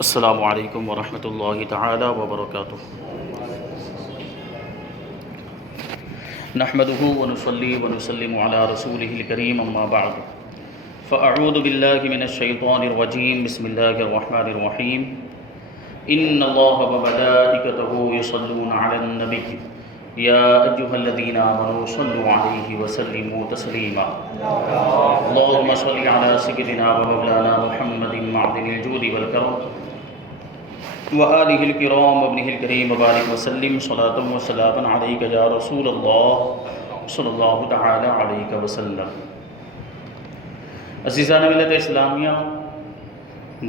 السلام علیکم ورحمۃ اللہ تعالی وبرکاتہ۔ نحمده ونصلي ونسلم على رسوله الكريم اما بعد فاعوذ باللہ من الشیطان الرجیم بسم اللہ الرحمن الرحیم ان اللہ وملائکتہ یصلون علی النبی یا ایھا الذین آمنوا صلوا علیہ وسلموا تسلیما اللہم صل علی سیدنا ومولانا محمد معدن الجود والکرم وآلہ الکرام وابنہ الکریم وبارک وسلم صلاۃ وسلام علیک یا رسول اللہ صلی اللہ تعالی علیہ وسلم۔ عزیزان ملت اسلامیہ،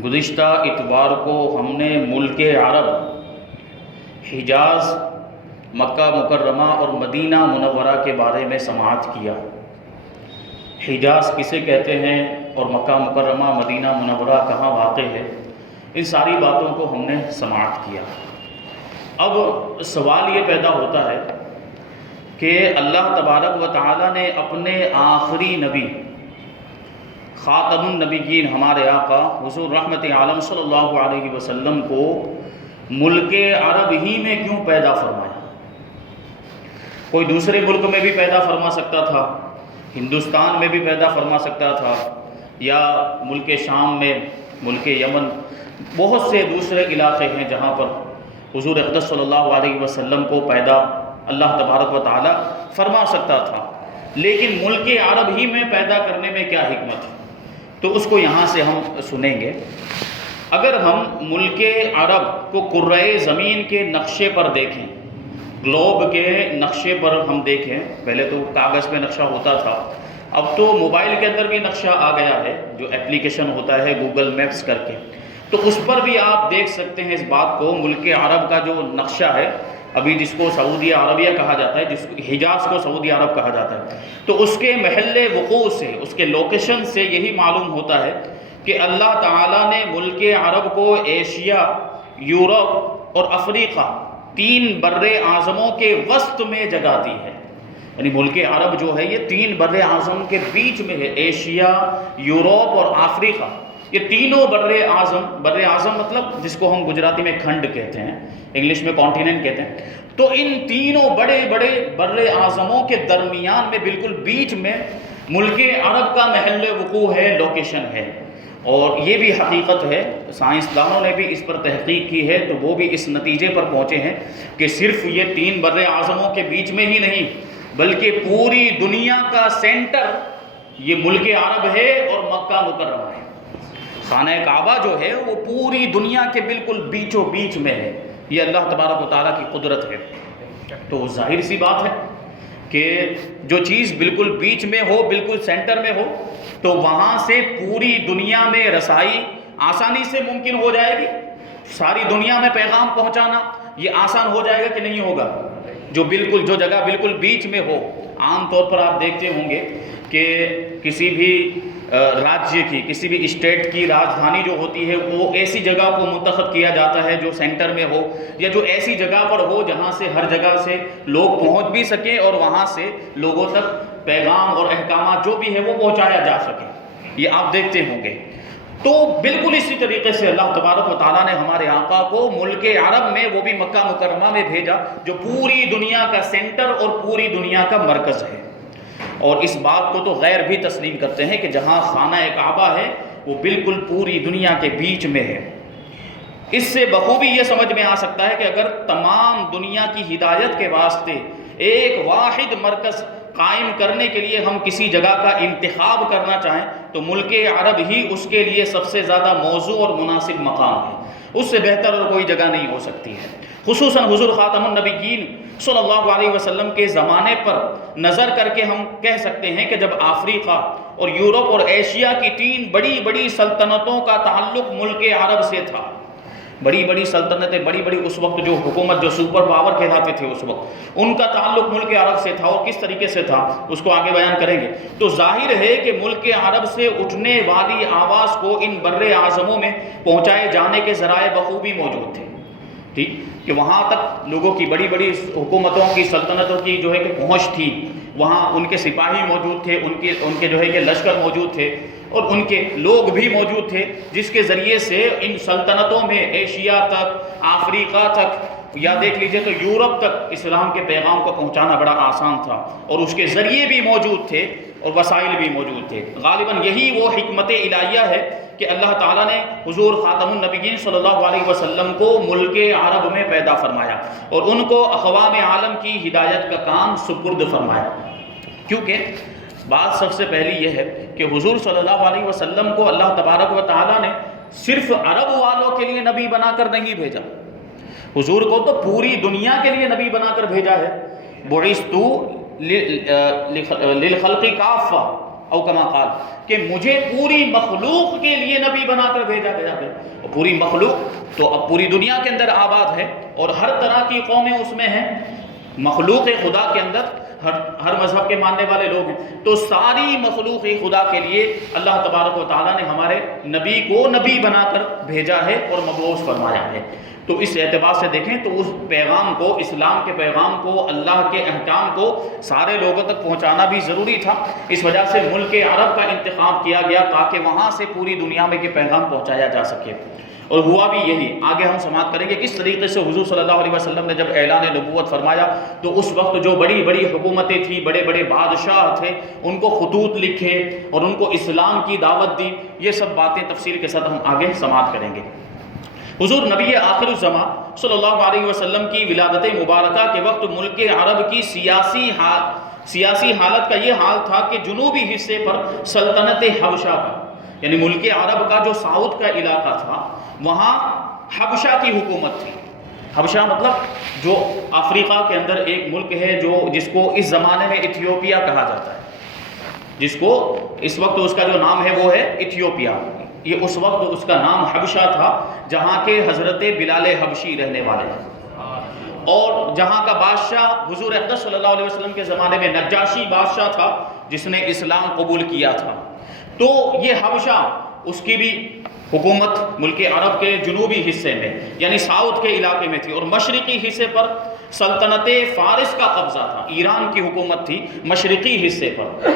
گزشتہ اتوار کو ہم نے ملک عرب، حجاز، مکہ مکرمہ اور مدینہ منورہ کے بارے میں سماعت کیا۔ حجاز کسے کہتے ہیں اور مکہ مکرمہ مدینہ منورہ کہاں واقع ہے، ان ساری باتوں کو ہم نے سماعت کیا۔ اب سوال یہ پیدا ہوتا ہے کہ اللہ تبارک و تعالی نے اپنے آخری نبی خاتم النبیین ہمارے آقا حضور رحمت عالم صلی اللہ علیہ وسلم کو ملک عرب ہی میں کیوں پیدا فرمایا؟ کوئی دوسرے ملک میں بھی پیدا فرما سکتا تھا، ہندوستان میں بھی پیدا فرما سکتا تھا، یا ملک شام میں، ملک یمن، بہت سے دوسرے علاقے ہیں جہاں پر حضور اقدس صلی اللہ علیہ وسلم کو پیدا اللہ تبارک و تعالی فرما سکتا تھا، لیکن ملک عرب ہی میں پیدا کرنے میں کیا حکمت ہے؟ تو اس کو یہاں سے ہم سنیں گے۔ اگر ہم ملک عرب کو کرۂ زمین کے نقشے پر دیکھیں، گلوب کے نقشے پر ہم دیکھیں، پہلے تو کاغذ پہ نقشہ ہوتا تھا، اب تو موبائل کے اندر بھی نقشہ آ گیا ہے، جو اپلیکیشن ہوتا ہے گوگل میپس کر کے، تو اس پر بھی آپ دیکھ سکتے ہیں اس بات کو۔ ملک عرب کا جو نقشہ ہے ابھی، جس کو سعودیہ عربیہ کہا جاتا ہے، جس کو حجاز کو سعودی عرب کہا جاتا ہے، تو اس کے محل وقوع سے، اس کے لوکیشن سے یہی معلوم ہوتا ہے کہ اللہ تعالیٰ نے ملک عرب کو ایشیا، یورپ اور افریقہ، تین بر اعظموں کے وسط میں جگہ دی ہے۔ یعنی ملک عرب جو ہے یہ تین بر اعظم کے بیچ میں ہے، ایشیا، یورپ اور افریقہ، یہ تینوں بر اعظم مطلب جس کو ہم گجراتی میں کھنڈ کہتے ہیں، انگلش میں کانٹیننٹ کہتے ہیں، تو ان تینوں بڑے بڑے بر اعظموں کے درمیان میں بالکل بیچ میں ملک عرب کا محل وقوع ہے، لوکیشن ہے۔ اور یہ بھی حقیقت ہے، سائنسدانوں نے بھی اس پر تحقیق کی ہے، تو وہ بھی اس نتیجے پر پہنچے ہیں کہ صرف یہ تین بر اعظموں کے بیچ میں ہی نہیں، بلکہ پوری دنیا کا سینٹر یہ ملک عرب ہے اور مکہ مکرمہ ہے۔ خانہ کعبہ جو ہے وہ پوری دنیا کے بالکل بیچوں بیچ میں ہے، یہ اللہ تبارک و تعالیٰ کی قدرت ہے۔ تو ظاہر سی بات ہے کہ جو چیز بالکل بیچ میں ہو، بالکل سینٹر میں ہو، تو وہاں سے پوری دنیا میں رسائی آسانی سے ممکن ہو جائے گی۔ ساری دنیا میں پیغام پہنچانا یہ آسان ہو جائے گا کہ نہیں ہوگا؟ جو جگہ بالکل بیچ میں ہو، عام طور پر آپ دیکھتے ہوں گے کہ کسی بھی راجیہ کی، کسی بھی اسٹیٹ کی راجدھانی جو ہوتی ہے، وہ ایسی جگہ کو منتخب کیا جاتا ہے جو سینٹر میں ہو، یا جو ایسی جگہ پر ہو جہاں سے ہر جگہ سے لوگ پہنچ بھی سکیں اور وہاں سے لوگوں تک پیغام اور احکامات جو بھی ہے وہ پہنچایا جا سکے، یہ آپ دیکھتے ہوں گے۔ تو بالکل اسی طریقے سے اللہ تبارک و تعالیٰ نے ہمارے آقا کو ملک عرب میں، وہ بھی مکہ مکرمہ میں بھیجا، جو پوری دنیا کا سینٹر اور پوری دنیا کا مرکز ہے۔ اور اس بات کو تو غیر بھی تسلیم کرتے ہیں کہ جہاں خانہ کعبہ ہے وہ بالکل پوری دنیا کے بیچ میں ہے۔ اس سے بخوبی یہ سمجھ میں آ سکتا ہے کہ اگر تمام دنیا کی ہدایت کے واسطے ایک واحد مرکز قائم کرنے کے لیے ہم کسی جگہ کا انتخاب کرنا چاہیں تو ملک عرب ہی اس کے لیے سب سے زیادہ موزوں اور مناسب مقام ہے، اس سے بہتر اور کوئی جگہ نہیں ہو سکتی ہے۔ خصوصاً حضور خاتم النبیین صلی اللہ علیہ وسلم کے زمانے پر نظر کر کے ہم کہہ سکتے ہیں کہ جب افریقہ اور یورپ اور ایشیا کی تین بڑی بڑی سلطنتوں کا تعلق ملک عرب سے تھا، بڑی بڑی سلطنتیں، بڑی بڑی اس وقت جو حکومت، جو سپر پاور کہلاتے تھے اس وقت، ان کا تعلق ملک عرب سے تھا، اور کس طریقے سے تھا اس کو آگے بیان کریں گے۔ تو ظاہر ہے کہ ملک عرب سے اٹھنے والی آواز کو ان بر اعظموں میں پہنچائے جانے کے ذرائع بخوبی موجود تھے، ٹھیک، کہ وہاں تک لوگوں کی بڑی بڑی حکومتوں کی، سلطنتوں کی جو ہے کہ پہنچ تھی، وہاں ان کے سپاہی موجود تھے، ان کے جو ہے کہ لشکر موجود تھے، اور ان کے لوگ بھی موجود تھے، جس کے ذریعے سے ان سلطنتوں میں ایشیا تک، افریقہ تک، یا دیکھ لیجئے تو یورپ تک اسلام کے پیغام کو پہنچانا بڑا آسان تھا، اور اس کے ذریعے بھی موجود تھے اور وسائل بھی موجود تھے۔ غالباً یہی وہ حکمت الہیہ ہے کہ اللہ تعالیٰ نے حضور خاتم النبیین صلی اللہ علیہ وسلم کو ملک عرب میں پیدا فرمایا اور ان کو اقوام عالم کی ہدایت کا کام سپرد فرمایا۔ کیونکہ بات سب سے پہلی یہ ہے کہ حضور صلی اللہ علیہ وسلم کو اللہ تبارک و تعالیٰ نے صرف عرب والوں کے لیے نبی بنا کر نہیں بھیجا، حضور کو تو پوری دنیا کے لیے نبی بنا کر بھیجا ہے۔ بعثت للخلق کافہ او کما قال، کہ مجھے پوری مخلوق کے لیے نبی بنا کر بھیجا گیا ہے۔ اور پوری مخلوق تو اب پوری دنیا کے اندر آباد ہے اور ہر طرح کی قومیں اس میں ہیں، مخلوق خدا کے اندر ہر مذہب کے ماننے والے لوگ ہیں، تو ساری مخلوق خدا کے لیے اللہ تبارک و تعالیٰ نے ہمارے نبی کو نبی بنا کر بھیجا ہے اور مبعوث فرمایا ہے۔ تو اس اعتبار سے دیکھیں تو اس پیغام کو، اسلام کے پیغام کو، اللہ کے احکام کو سارے لوگوں تک پہنچانا بھی ضروری تھا۔ اس وجہ سے ملک عرب کا انتخاب کیا گیا تاکہ وہاں سے پوری دنیا میں یہ پیغام پہنچایا جا سکے، اور ہوا بھی یہی۔ آگے ہم سماعت کریں گے کس طریقے سے حضور صلی اللہ علیہ وسلم نے جب اعلان نبوت فرمایا تو اس وقت جو بڑی بڑی حکومتیں تھیں، بڑے بڑے بادشاہ تھے، ان کو خطوط لکھے اور ان کو اسلام کی دعوت دی۔ یہ سب باتیں تفصیل کے ساتھ ہم آگے سماعت کریں گے۔ حضور نبی آخر الزماں صلی اللہ علیہ وسلم کی ولادت مبارکہ کے وقت ملک عرب کی سیاسی حالت کا یہ حال تھا کہ جنوبی حصے پر سلطنت حبشہ کا، یعنی ملک عرب کا جو ساؤتھ کا علاقہ تھا، وہاں حبشہ کی حکومت تھی۔ حبشہ مطلب جو افریقہ کے اندر ایک ملک ہے جس کو اس زمانے میں ایتھیوپیا کہا جاتا ہے، جس کو اس وقت اس کا جو نام ہے وہ ہے ایتھیوپیا۔ یہ اس وقت اس کا نام حبشہ تھا، جہاں کے حضرت بلال حبشی رہنے والے ہیں، اور جہاں کا بادشاہ حضور اقدس صلی اللہ علیہ وسلم کے زمانے میں نجاشی بادشاہ تھا، جس نے اسلام قبول کیا تھا۔ تو یہ حبشہ، اس کی بھی حکومت ملک عرب کے جنوبی حصے میں یعنی ساؤتھ کے علاقے میں تھی، اور مشرقی حصے پر سلطنت فارس کا قبضہ تھا، ایران کی حکومت تھی مشرقی حصے پر،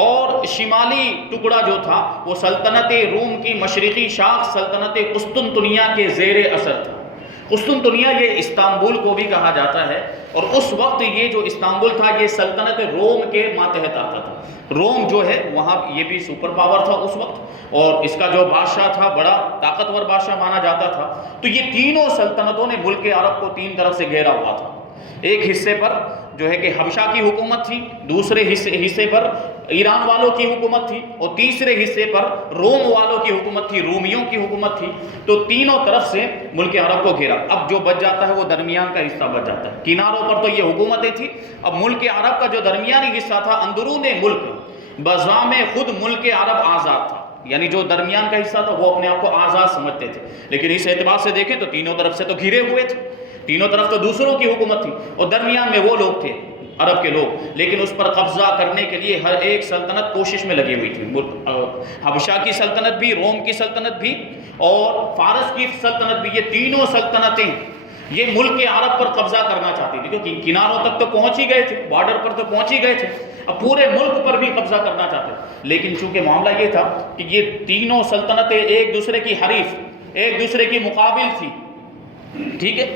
اور شمالی ٹکڑا جو تھا وہ سلطنت روم کی مشرقی شاخ سلطنت قسطنطنیہ کے زیر اثر تھا۔ قسطنطنیہ یہ استنبول کو بھی کہا جاتا ہے، اور اس وقت یہ جو استنبول تھا یہ سلطنت روم کے ماتحت آتا تھا۔ روم جو ہے وہاں یہ بھی سپر پاور تھا اس وقت، اور اس کا جو بادشاہ تھا بڑا طاقتور بادشاہ مانا جاتا تھا۔ تو یہ تینوں سلطنتوں نے ملک عرب کو تین طرف سے گھیرا ہوا تھا۔ ایک حصے پر جو ہے کہ حبشہ کی حکومت تھی، دوسرے حصے پر ایران والوں کی حکومت تھی، اور تیسرے حصے پر روم والوں کی حکومت تھی، رومیوں کی حکومت تھی۔ تو تینوں طرف سے ملک عرب کو گھیرا۔ اب جو بچ جاتا ہے وہ درمیان کا حصہ بچ جاتا ہے۔ کناروں پر تو یہ حکومتیں تھیں، اب ملک عرب کا جو درمیانی حصہ تھا، اندرون ملک بذام خود ملک عرب آزاد تھا، یعنی جو درمیان کا حصہ تھا وہ اپنے آپ کو آزاد سمجھتے تھے۔ لیکن اس اعتبار سے دیکھیں تو تینوں طرف سے تو گھرے ہوئے تھے، تینوں طرف تو دوسروں کی حکومت تھی، اور درمیان میں وہ لوگ تھے عرب کے لوگ، لیکن اس پر قبضہ کرنے کے لیے ہر ایک سلطنت کوشش میں لگی ہوئی تھی۔ حبشہ کی سلطنت بھی، روم کی سلطنت بھی، اور فارس کی سلطنت بھی، یہ تینوں سلطنتیں یہ ملک عرب پر قبضہ کرنا چاہتی تھی، کیونکہ کناروں تک تو پہنچ ہی گئے تھے، بارڈر پر تو پہنچ ہی گئے تھے، اب پورے ملک پر بھی قبضہ کرنا چاہتے تھے۔ لیکن چونکہ معاملہ یہ تھا کہ یہ تینوں سلطنتیں ایک دوسرے کی حریف، ایک دوسرے کی مقابل تھی، ٹھیک ہے؟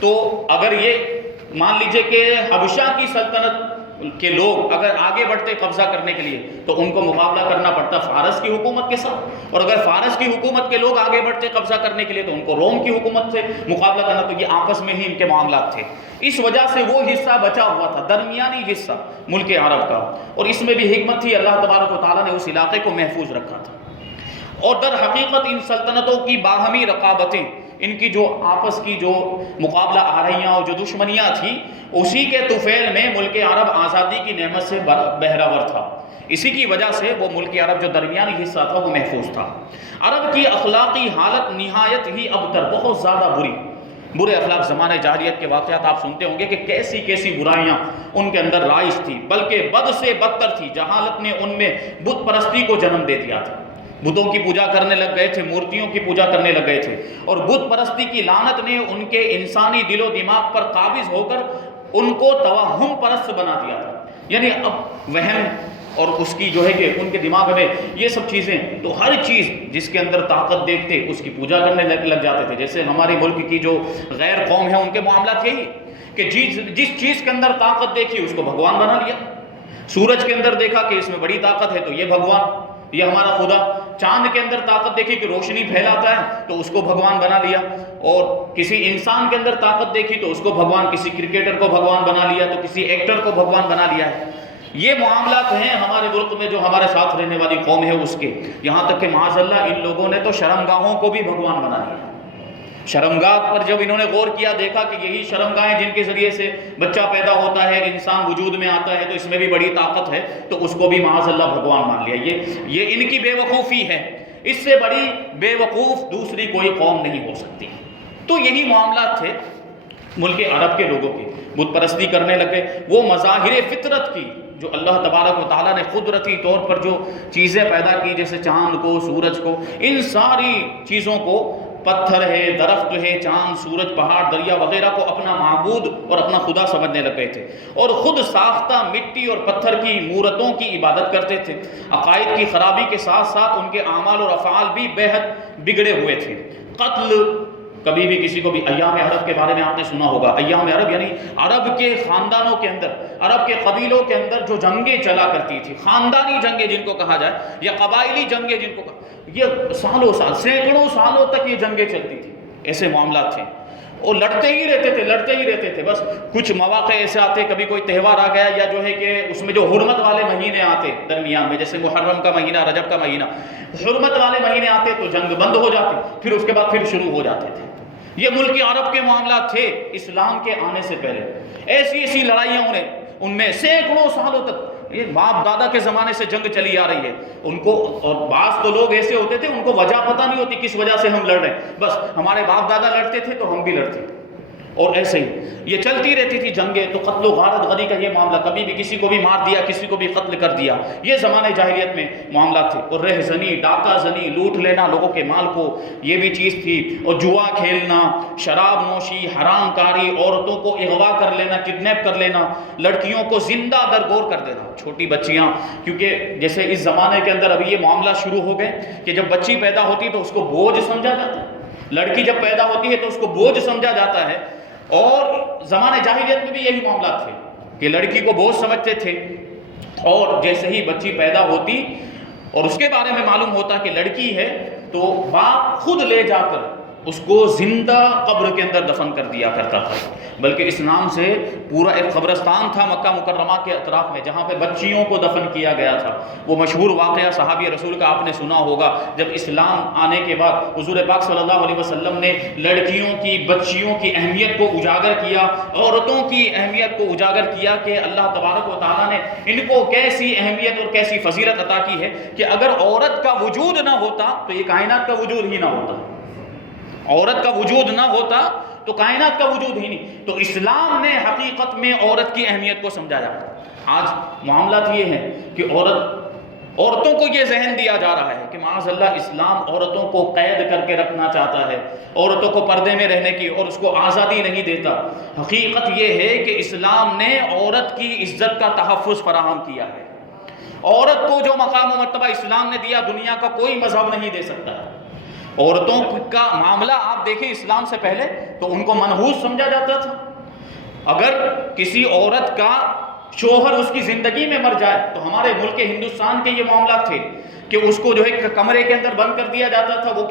تو اگر یہ مان لیجئے کہ حبشہ کی سلطنت کے لوگ اگر آگے بڑھتے قبضہ کرنے کے لیے تو ان کو مقابلہ کرنا پڑتا فارس کی حکومت کے ساتھ، اور اگر فارس کی حکومت کے لوگ آگے بڑھتے قبضہ کرنے کے لیے تو ان کو روم کی حکومت سے مقابلہ کرنا، تو یہ آپس میں ہی ان کے معاملات تھے۔ اس وجہ سے وہ حصہ بچا ہوا تھا، درمیانی حصہ ملک عرب کا، اور اس میں بھی حکمت تھی، اللہ تبارک و تعالیٰ نے اس علاقے کو محفوظ رکھا تھا۔ اور در حقیقت ان سلطنتوں کی باہمی رقابتیں، ان کی جو آپس کی جو مقابلہ آ رہی ہیں اور جو دشمنیاں تھیں، اسی کے طفیل میں ملک عرب آزادی کی نعمت سے بہرور تھا۔ اسی کی وجہ سے وہ ملک عرب جو درمیانی حصہ تھا وہ محفوظ تھا۔ عرب کی اخلاقی حالت نہایت ہی ابتر، بہت زیادہ برے اخلاق، زمانے جاہلیت کے واقعات آپ سنتے ہوں گے کہ کیسی کیسی برائیاں ان کے اندر رائج تھی، بلکہ بد سے بدتر تھی۔ جہالت نے ان میں بت پرستی کو جنم دے دیا تھا، بتوں کی پوجا کرنے لگ گئے تھے، مورتیوں کی پوجا کرنے لگ گئے تھے، اور بت پرستی کی لعنت نے ان کے انسانی دل و دماغ پر قابض ہو کر ان کو توہم پرست بنا دیا تھا۔ یعنی اب وہم اور اس کی جو ہے کہ ان کے دماغ میں یہ سب چیزیں، تو ہر چیز جس کے اندر طاقت دیکھتے اس کی پوجا کرنے لگ جاتے تھے. جیسے ہمارے ملک کی جو غیر قوم ہے ان کے معاملات یہی کہ جس چیز کے اندر طاقت دیکھی اس کو بھگوان بنا لیا. سورج کے اندر دیکھا کہ اس میں بڑی طاقت ہے تو یہ بھگوان، یہ ہمارا خدا. چاند کے اندر طاقت دیکھی کہ روشنی پھیلاتا ہے تو اس کو بھگوان بنا لیا. اور کسی انسان کے اندر طاقت دیکھی تو اس کو بھگوان، کسی کرکٹر کو بھگوان بنا لیا تو کسی ایکٹر کو بھگوان بنا لیا ہے. یہ معاملات ہیں ہمارے ملک میں جو ہمارے ساتھ رہنے والی قوم ہے اس کے. یہاں تک کہ معاذ اللہ ان لوگوں نے تو شرمگاہوں کو بھی بھگوان بنا لیا. شرمگاہ پر جب انہوں نے غور کیا، دیکھا کہ یہی شرمگاہیں جن کے ذریعے سے بچہ پیدا ہوتا ہے، انسان وجود میں آتا ہے، تو اس میں بھی بڑی طاقت ہے، تو اس کو بھی معاذ اللہ بھگوان مان لیا. یہ ان کی بے وقوفی ہے. اس سے بڑی بے وقوف دوسری کوئی قوم نہیں ہو سکتی. تو یہی معاملات تھے ملک عرب کے لوگوں کے. بت پرستی کرنے لگے. وہ مظاہر فطرت کی جو اللہ تبارک و تعالیٰ نے قدرتی طور پر جو چیزیں پیدا کی، جیسے چاند کو، سورج کو، ان ساری چیزوں کو، پتھر ہے، درخت ہے، چاند، سورج، پہاڑ، دریا وغیرہ کو اپنا معبود اور اپنا خدا سمجھنے لگ گئے تھے، اور خود ساختہ مٹی اور پتھر کی مورتوں کی عبادت کرتے تھے. عقائد کی خرابی کے ساتھ ساتھ ان کے اعمال اور افعال بھی بے حد بگڑے ہوئے تھے. قتل، کبھی بھی کسی کو بھی، ایام عرب کے بارے میں آپ نے سنا ہوگا. ایام عرب یعنی عرب کے خاندانوں کے اندر، عرب کے قبیلوں کے اندر جو جنگیں چلا کرتی تھی، خاندانی جنگیں جن کو کہا جائے یا قبائلی جنگیں جن کو یہ سالوں سال، سینکڑوں سالوں تک یہ جنگیں چلتی تھی. ایسے معاملات تھے اور لڑتے ہی رہتے تھے. بس کچھ مواقع ایسے آتے، کبھی کوئی تہوار آ گیا یا جو ہے کہ اس میں جو حرمت والے مہینے آتے درمیان میں، جیسے محرم کا مہینہ، رجب کا مہینہ، حرمت والے مہینے آتے تو جنگ بند ہو جاتی، پھر اس کے بعد پھر شروع ہو جاتے تھے. یہ ملک عرب کے معاملات تھے اسلام کے آنے سے پہلے. ایسی لڑائیاں ان میں سینکڑوں سالوں تک، یہ باپ دادا کے زمانے سے جنگ چلی آ رہی ہے. ان کو، اور بعض تو لوگ ایسے ہوتے تھے ان کو وجہ پتہ نہیں ہوتی کس وجہ سے ہم لڑ رہے ہیں، بس ہمارے باپ دادا لڑتے تھے تو ہم بھی لڑتے تھے، اور ایسے ہی یہ چلتی رہتی تھی جنگیں. تو قتل و غارت غری کا یہ معاملہ، کبھی بھی کسی کو بھی مار دیا، کسی کو بھی قتل کر دیا، یہ زمانے جاہلیت میں معاملات تھے. اور رہ زنی، ڈاکہ زنی، لوٹ لینا لوگوں کے مال کو، یہ بھی چیز تھی. اور جوا کھیلنا، شراب نوشی، حرام کاری، عورتوں کو اغوا کر لینا، کڈنیپ کر لینا، لڑکیوں کو زندہ درگور کر دینا، چھوٹی بچیاں. کیونکہ جیسے اس زمانے کے اندر ابھی یہ معاملہ شروع ہو گئے کہ جب بچی پیدا ہوتی تو اس کو بوجھ سمجھا جاتا ہے. لڑکی جب پیدا ہوتی ہے تو اس کو بوجھ سمجھا جاتا ہے. اور زمانے جاہلیت میں بھی یہی معاملات تھے کہ لڑکی کو بوجھ سمجھتے تھے. اور جیسے ہی بچی پیدا ہوتی اور اس کے بارے میں معلوم ہوتا کہ لڑکی ہے، تو باپ خود لے جا کر اس کو زندہ قبر کے اندر دفن کر دیا کرتا تھا. بلکہ اس نام سے پورا ایک قبرستان تھا مکہ مکرمہ کے اطراف میں جہاں پہ بچیوں کو دفن کیا گیا تھا. وہ مشہور واقعہ صحابی رسول کا آپ نے سنا ہوگا، جب اسلام آنے کے بعد حضور پاک صلی اللہ علیہ وسلم نے لڑکیوں کی، بچیوں کی اہمیت کو اجاگر کیا، عورتوں کی اہمیت کو اجاگر کیا کہ اللہ تبارک و تعالیٰ نے ان کو کیسی اہمیت اور کیسی فضیلت عطا کی ہے کہ اگر عورت کا وجود نہ ہوتا تو یہ کائنات کا وجود ہی نہ ہوتا. عورت کا وجود نہ ہوتا تو کائنات کا وجود ہی نہیں. تو اسلام نے حقیقت میں عورت کی اہمیت کو سمجھایا. آج معاملات یہ ہیں کہ عورتوں کو یہ ذہن دیا جا رہا ہے کہ معاذ اللہ اسلام عورتوں کو قید کر کے رکھنا چاہتا ہے، عورتوں کو پردے میں رہنے کی اور اس کو آزادی نہیں دیتا. حقیقت یہ ہے کہ اسلام نے عورت کی عزت کا تحفظ فراہم کیا ہے. عورت کو جو مقام و مرتبہ اسلام نے دیا دنیا کا کوئی مذہب نہیں دے سکتا. عورتوں کا معاملہ آپ دیکھیں اسلام سے پہلے تو ان کو منحوس سمجھا جاتا تھا. اگر کسی عورت کا شوہر اس کی زندگی میں مر جائے تو ہمارے ملک ہندوستان کے یہ معاملات تھے کہ اس کو جو ہے کمرے کے اندر بند کر دیا جاتا تھا. وہ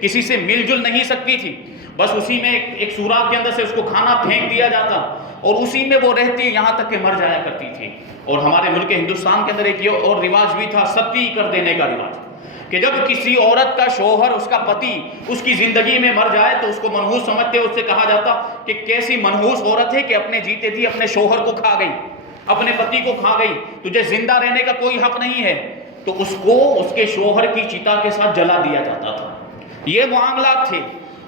کسی سے مل جل نہیں سکتی تھی، بس اسی میں ایک سوراخ کے اندر سے اس کو کھانا پھینک دیا جاتا اور اسی میں وہ رہتی یہاں تک کہ مر جایا کرتی تھی. اور ہمارے ملک ہندوستان کے اندر ایک یہ اور رواج بھی تھا، ستی کر دینے کا رواج، کہ جب کسی عورت کا شوہر، اس کا پتی اس کی زندگی میں مر جائے تو اس کو منحوس سمجھتے، اس سے کہا جاتا کہ کیسی منحوس عورت ہے کہ اپنے جیتے تھی اپنے شوہر کو کھا گئی، اپنے پتی کو کھا گئی، تجھے زندہ رہنے کا کوئی حق نہیں ہے. تو اس کو اس کے شوہر کی چتا کے ساتھ جلا دیا جاتا تھا. یہ معاملات تھے.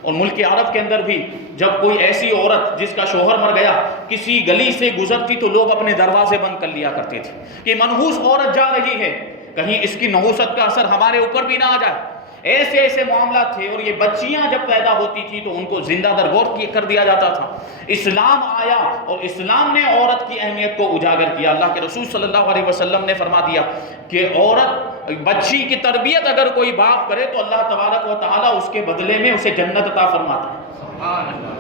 اور ملک عرب کے اندر بھی جب کوئی ایسی عورت جس کا شوہر مر گیا کسی گلی سے گزرتی تو لوگ اپنے دروازے بند کر لیا کرتے تھے کہ منحوس عورت جا رہی ہے، کہیں اس کی نحوست کا اثر ہمارے اوپر بھی نہ آ جائے. ایسے ایسے معاملات تھے. اور یہ بچیاں جب پیدا ہوتی تھی تو ان کو زندہ درگور کر دیا جاتا تھا. اسلام آیا اور اسلام نے عورت کی اہمیت کو اجاگر کیا. اللہ کے رسول صلی اللہ علیہ وسلم نے فرما دیا کہ عورت بچی کی تربیت اگر کوئی باپ کرے تو اللہ تبارک و تعالیٰ اس کے بدلے میں اسے جنت عطا فرماتا ہے.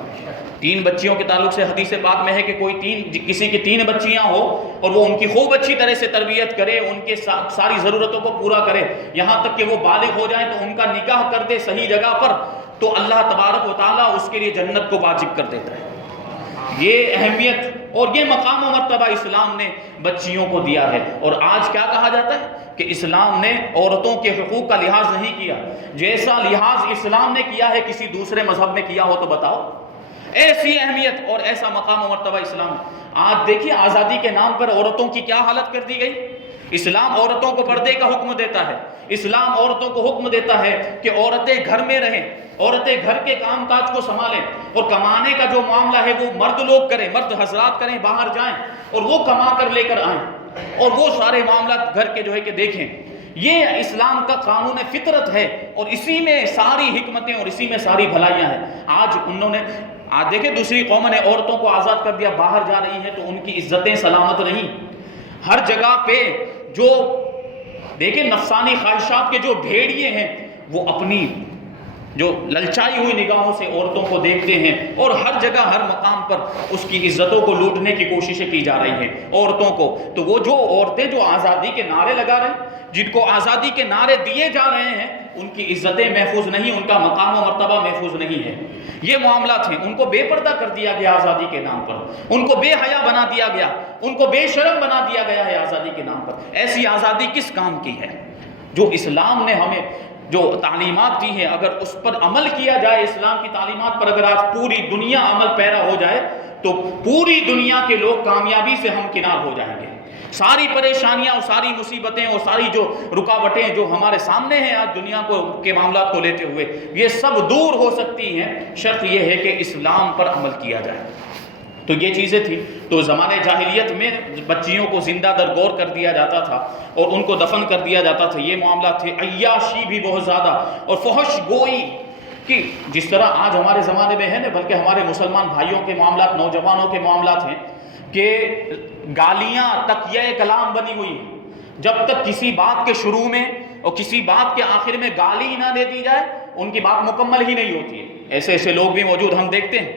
3 بچیوں کے تعلق سے حدیث پاک میں ہے کہ کسی کی 3 بچیاں ہو اور وہ ان کی خوب اچھی طرح سے تربیت کرے, ان کے ساری ضرورتوں کو پورا کرے, یہاں تک کہ وہ بالغ ہو جائیں تو ان کا نکاح کر دے صحیح جگہ پر, تو اللہ تبارک و تعالیٰ اس کے لیے جنت کو واجب کر دیتا ہے. یہ اہمیت اور یہ مقام و مرتبہ اسلام نے بچیوں کو دیا ہے. اور آج کیا کہا جاتا ہے کہ اسلام نے عورتوں کے حقوق کا لحاظ نہیں کیا. جیسا لحاظ اسلام نے کیا ہے کسی دوسرے مذہب میں کیا ہو تو بتاؤ. ایسی اہمیت اور ایسا مقام و مرتبہ اسلام. آج دیکھیے آزادی کے نام پر عورتوں کی کیا حالت کر دی گئی. اسلام عورتوں کو پردے کا حکم دیتا ہے. اسلام عورتوں کو حکم دیتا ہے کہ عورتیں گھر میں رہیں, عورتیں گھر کے کام کاج کو سنبھالیں, اور کمانے کا جو معاملہ ہے وہ مرد لوگ کریں, مرد حضرات کریں, باہر جائیں اور وہ کما کر لے کر آئیں اور وہ سارے معاملات گھر کے جو ہے کہ دیکھیں. یہ اسلام کا قانون فطرت ہے اور اسی میں ساری حکمتیں اور اسی میں ساری بھلائیاں ہیں. آج دیکھیں دوسری قوموں نے عورتوں کو آزاد کر دیا, باہر جا رہی ہیں تو ان کی عزتیں سلامت نہیں. ہر جگہ پہ جو دیکھیں نفسانی خواہشات کے جو بھیڑیے ہیں وہ اپنی جو للچائی ہوئی نگاہوں سے عورتوں کو دیکھتے ہیں اور ہر جگہ ہر مقام پر اس کی عزتوں کو لوٹنے کی کوششیں کی جا رہی ہیں عورتوں کو. تو وہ جو عورتیں جو آزادی کے نعرے لگا رہے ہیں, جن کو آزادی کے نعرے دیے جا رہے ہیں, ان کی عزتیں محفوظ نہیں, ان کا مقام و مرتبہ محفوظ نہیں ہے. یہ معاملات ہیں. ان کو بے پردہ کر دیا گیا آزادی کے نام پر, ان کو بے حیا بنا دیا گیا, ان کو بے شرم بنا دیا گیا ہے آزادی کے نام پر. ایسی آزادی کس کام کی ہے؟ جو اسلام نے ہمیں جو تعلیمات دی ہیں, اگر اس پر عمل کیا جائے, اسلام کی تعلیمات پر اگر آج پوری دنیا عمل پیرا ہو جائے تو پوری دنیا کے لوگ کامیابی سے ہمکنار ہو جائیں گے. ساری پریشانیاں اور ساری مصیبتیں اور ساری جو رکاوٹیں جو ہمارے سامنے ہیں آج دنیا کے معاملات کو لیتے ہوئے, یہ سب دور ہو سکتی ہیں, شرط یہ ہے کہ اسلام پر عمل کیا جائے. تو یہ چیزیں تھیں. تو زمانے جاہلیت میں بچیوں کو زندہ درگور کر دیا جاتا تھا اور ان کو دفن کر دیا جاتا تھا. یہ معاملات تھے. عیاشی بھی بہت زیادہ اور فحش گوئی کی جس طرح آج ہمارے زمانے میں ہے نا, بلکہ ہمارے مسلمان بھائیوں کے معاملات, نوجوانوں کے معاملات ہیں کہ گالیاں تکیہ کلام بنی ہوئی ہیں. جب تک کسی بات کے شروع میں اور کسی بات کے آخر میں گالی نہ دے دی جائے ان کی بات مکمل ہی نہیں ہوتی ہے. ایسے ایسے لوگ بھی موجود ہم دیکھتے ہیں.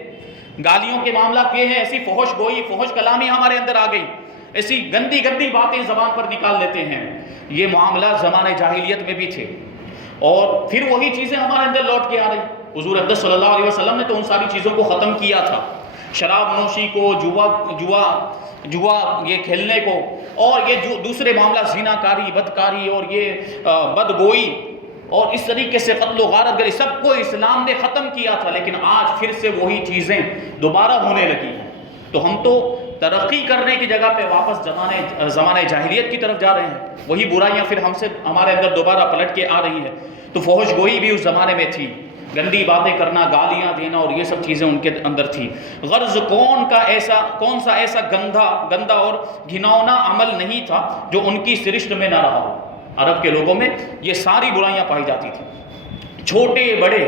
گالیوں کے معاملات یہ ہیں, ایسی فحش گوئی فحش کلامی ہمارے اندر آ گئی, ایسی گندی گندی باتیں زبان پر نکال لیتے ہیں. یہ معاملات زمانے جاہلیت میں بھی تھے اور پھر وہی چیزیں ہمارے اندر لوٹ کے آ رہی. حضور اقدس صلی اللہ علیہ وسلم نے تو ان ساری چیزوں کو ختم کیا تھا. شراب نوشی کو, جوا یہ کھیلنے کو, اور یہ جو دوسرے معاملات زنا کاری, بدکاری اور یہ بدگوئی اور اس طریقے سے قتل و غارت گری, سب کو اسلام نے ختم کیا تھا. لیکن آج پھر سے وہی چیزیں دوبارہ ہونے لگی ہیں. تو ہم تو ترقی کرنے کی جگہ پہ واپس زمانے جاہلیت کی طرف جا رہے ہیں. وہی برائیاں پھر ہمارے اندر دوبارہ پلٹ کے آ رہی ہے. تو فحش گوئی بھی اس زمانے میں تھی, گندی باتیں کرنا, گالیاں دینا اور یہ سب چیزیں ان کے اندر تھی. غرض کون سا ایسا گندا اور گھناؤنا عمل نہیں تھا جو ان کی سرشت میں نہ رہا ہو. عرب کے لوگوں میں یہ ساری برائیاں پائی جاتی تھیں. چھوٹے بڑے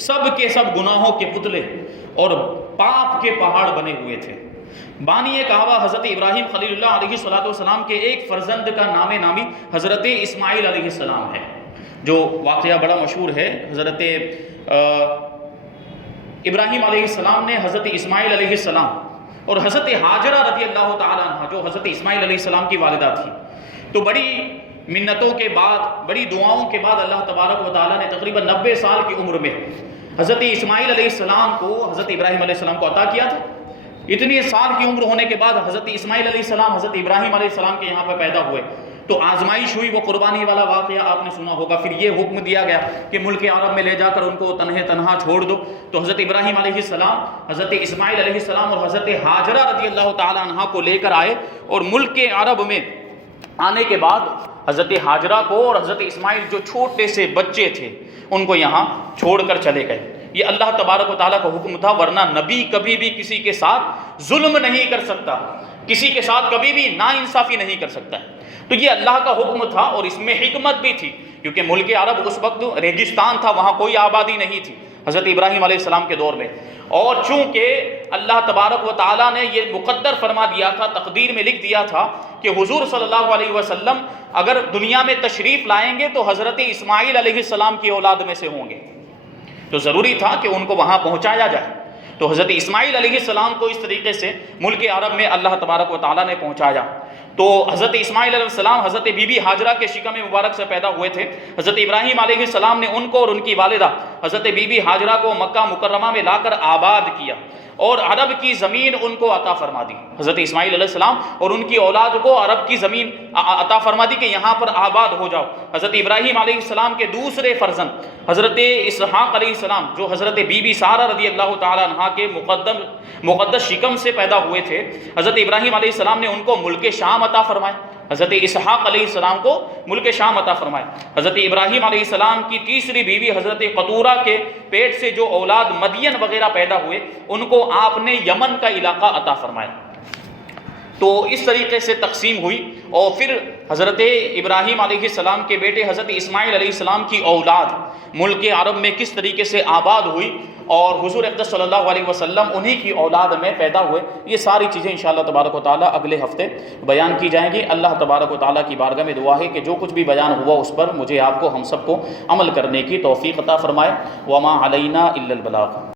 سب کے سب گناہوں کے پتلے اور پاپ کے پہاڑ بنے ہوئے تھے. بانی کعبہ حضرت ابراہیم خلیل اللہ علیہ السلام کے ایک فرزند کا نامی حضرت اسماعیل علیہ السلام ہے, جو واقعہ بڑا مشہور ہے. حضرت ابراہیم علیہ السلام نے حضرت اسماعیل علیہ السلام اور حضرت حاجرہ رضی اللہ تعالیٰ عنہ جو حضرت اسماعیل علیہ السلام کی والدہ تھی, تو بڑی منتوں کے بعد, بڑی دعاؤں کے بعد اللہ تبارک و تعالیٰ نے تقریباً 90 سال کی عمر میں حضرت اسماعیل علیہ السلام کو حضرت ابراہیم علیہ السلام کو عطا کیا تھا. اتنی سال کی عمر ہونے کے بعد حضرت اسماعیل علیہ السلام حضرت ابراہیم علیہ السلام کے یہاں پہ پیدا ہوئے. تو آزمائش ہوئی, وہ قربانی والا واقعہ آپ نے سنا ہوگا. پھر یہ حکم دیا گیا کہ ملک عرب میں لے جا کر ان کو تنہا چھوڑ دو. تو حضرت ابراہیم علیہ السلام, حضرت اسماعیل علیہ السلام اور حضرت حاجرہ رضی اللہ تعالیٰ عنہ کو لے کر آئے, اور ملک عرب میں آنے کے بعد حضرت حاجرہ کو اور حضرت اسماعیل جو چھوٹے سے بچے تھے ان کو یہاں چھوڑ کر چلے گئے. یہ اللہ تبارک و تعالیٰ کا حکم تھا, ورنہ نبی کبھی بھی کسی کے ساتھ ظلم نہیں کر سکتا, کسی کے ساتھ کبھی بھی ناانصافی نہیں کر سکتا ہے. تو یہ اللہ کا حکم تھا اور اس میں حکمت بھی تھی، کیونکہ ملک عرب اس وقت ریگستان تھا، وہاں کوئی آبادی نہیں تھی حضرت ابراہیم علیہ السلام کے دور میں، اور چونکہ اللہ تبارک و تعالیٰ نے یہ مقدر فرما دیا تھا، تقدیر میں لکھ دیا تھا کہ حضور صلی اللہ علیہ وسلم اگر دنیا میں تشریف لائیں گے تو حضرت اسماعیل علیہ السلام کی اولاد میں سے ہوں گے، تو ضروری تھا کہ ان کو وہاں پہنچایا جائے۔ تو حضرت اسماعیل علیہ السلام کو اس طریقے سے ملک عرب میں اللہ تبارک و تعالیٰ نے پہنچایا۔ تو حضرت اسماعیل علیہ السلام حضرت بی بی ہاجرہ کے شکم مبارک سے پیدا ہوئے تھے۔ حضرت ابراہیم علیہ السلام نے ان کو اور ان کی والدہ حضرت بی بی ہاجرہ کو مکہ مکرمہ میں لا کر آباد کیا اور عرب کی زمین ان کو عطا فرما دی۔ حضرت اسماعیل علیہ السلام اور ان کی اولاد کو عرب کی زمین عطا فرما دی کہ یہاں پر آباد ہو جاؤ۔ حضرت ابراہیم علیہ السلام کے دوسرے فرزند حضرت اسحاق علیہ السلام جو حضرت بی بی سارہ رضی اللہ تعالیٰ عنہا کے مقدس شکم سے پیدا ہوئے تھے، حضرت ابراہیم علیہ السلام نے ان کو ملک شام عطا فرمائے، حضرت اسحاق علیہ السلام کو ملک شام عطا فرمائے۔ حضرت ابراہیم علیہ السلام کی تیسری بیوی حضرت قطورہ کے پیٹ سے جو اولاد مدین وغیرہ پیدا ہوئے ان کو آپ نے یمن کا علاقہ عطا فرمایا۔ تو اس طریقے سے تقسیم ہوئی، اور پھر حضرت ابراہیم علیہ السلام کے بیٹے حضرت اسماعیل علیہ السلام کی اولاد ملک عرب میں کس طریقے سے آباد ہوئی، اور حضور اقدس صلی اللہ علیہ وسلم انہی کی اولاد میں پیدا ہوئے۔ یہ ساری چیزیں انشاءاللہ تبارک و تعالیٰ اگلے ہفتے بیان کی جائیں گی۔ اللہ تبارک و تعالیٰ کی بارگاہ میں دعا ہے کہ جو کچھ بھی بیان ہوا اس پر مجھے آپ کو ہم سب کو عمل کرنے کی توفیق عطا فرمائے۔ وما علینا الا البلاغ۔